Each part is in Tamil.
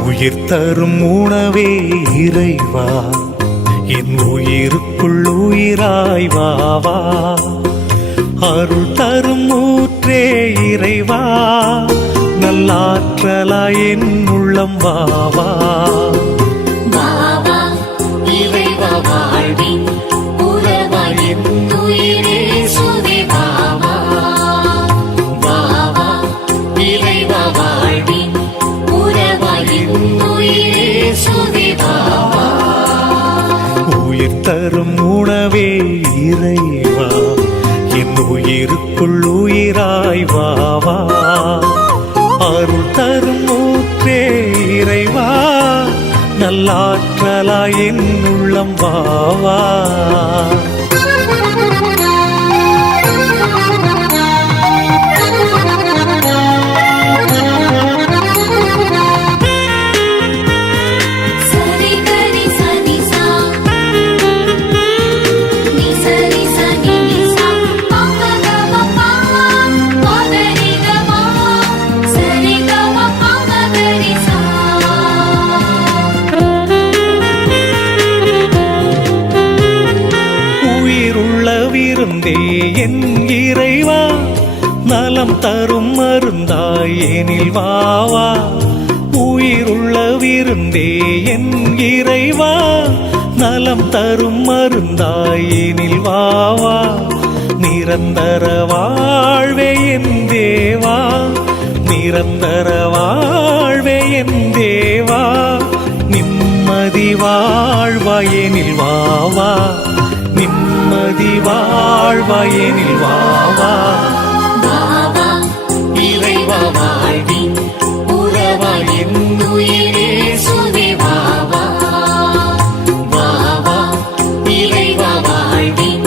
உயிர் தரும் உணவே இறைவா, என் உயிருக்குள் உயிராய் வாவா. அருள் தரும் ஊற்றே இறைவா, நல்லாற்றலாய் என் உள்ளம் வாவா. இறைவா வாழ்வின் உறவாய் என் உயிரே சுவே வாவா. வாவா இறைவா வாழ்வின் உறவாய் என் உயிரே சுவே வாவா. உயிர் தரும் உணவே இறைவா, என் உயிருக்குள் உயிராய் வாவா. அருள் தரும் ஊற்றே இறைவா, நல்லாற்றலாய் என் உள்ளம் வாவா. சரி கரி சனி விருந்தே என் இறைவா நலம் தரும் மருந்தாய் எனில் வாவா உயிருள்ள விருந்தே என் இறைவா நலம் தரும் மருந்தாய் எனில் வாவா நிரந்தர வாழ்வே என் தேவா நிரந்தர வாழ்வே என் தேவா நிம்மதி வாழ்வாயெனில் வாவா நிம்மதி வாழ்வாயெனில் வாவா வாவா இறைவா வாழ்வின் உறவாய் என்னுயிரே சுவே வாவா வாவா இறைவா வாழ்வின்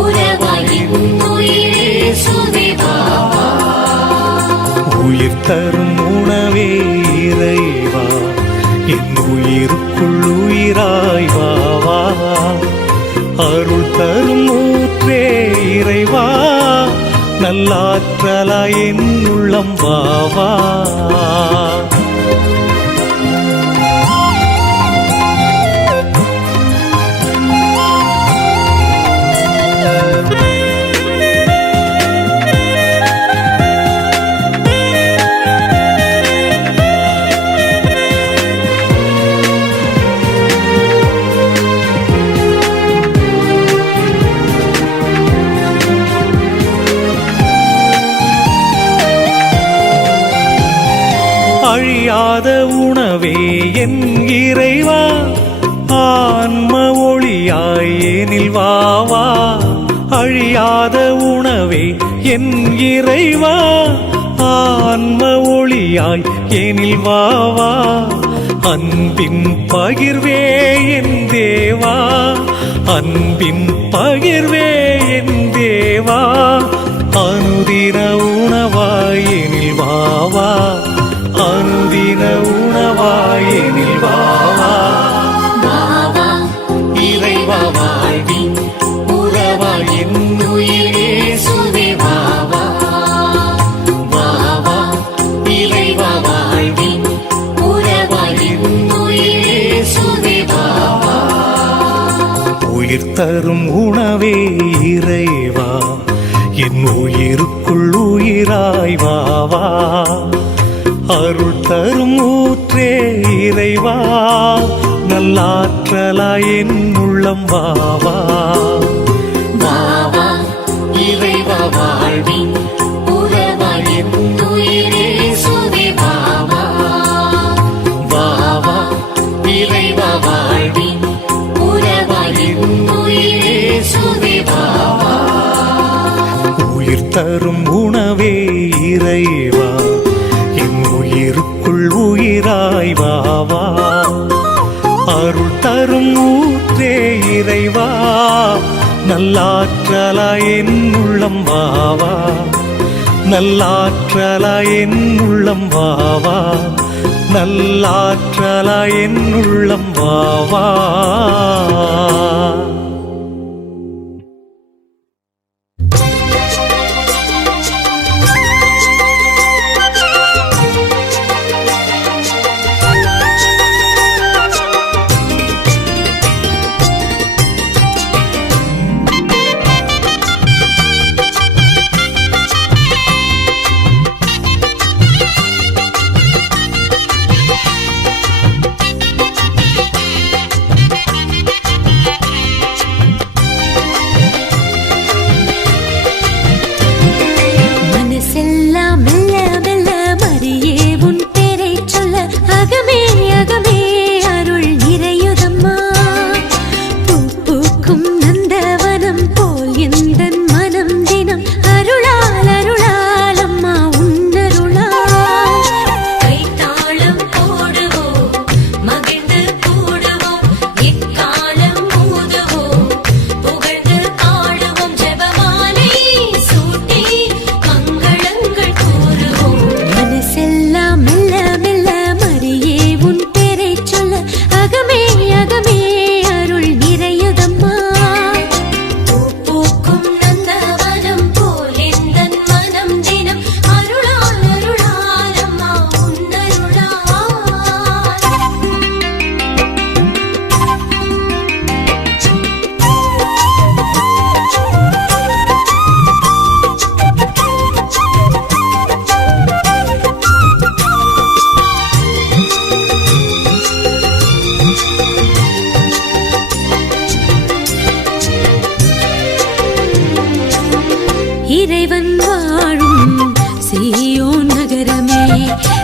உறவாய் என்னுயிரே சுவே வாவா உயிர் தரும் உணவே இறைவா என் உயிருக்குள் உயிராய் வாவா அருள் தரும் ஊற்றே இறைவா நல்லாற்றலாய் என் உள்ளம் வாவா அழியாத உணவே என் இறைவா ஆன்ம ஒளியாய் எனில் வாவா அழியாத உணவே என் இறைவா ஆன்ம ஒளியாய் எனில் வாவா அன்பின் பகிர்வே என் தேவா அன்பின் பகிர்வே என் தேவா அனுதின உணவாய் எனில் வாவா அனுதின உணவாயெனில் வாவா வாவா இறைவா வாழ்வின் உறவாய் என்னுயிரே சுவே வாவா வாவா இறைவா வாழ்வின் உறவாய் என்னுயிரே சுவே வாவா உயிர் தரும் உணவே இறைவா என் உயிருக்குள் உயிராய் வாவா அருள் தரும் ஊற்றே இறைவா நல்லாற்றலாய் என் உள்ளம் வாவா வாவா இறைவா வாழ்வின் உறவாய் என்னுயிரே சுவே வாவா வாவா இறைவா வாழ்வின் உறவாய் என்னுயிரே சுவே வாவா உயிர் தரும் உணவே இறைவா என் உயிருக்குள் உயிராய் வாவா அருள் தரும் ஊற்றே இறைவா நல்லாற்றலாய் என் உள்ளம் வாவா நல்லாற்றலாய் என் உள்ளம் வாவா நல்லாற்றலாய் என் உள்ளம் வாவா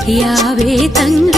யாவே தங்க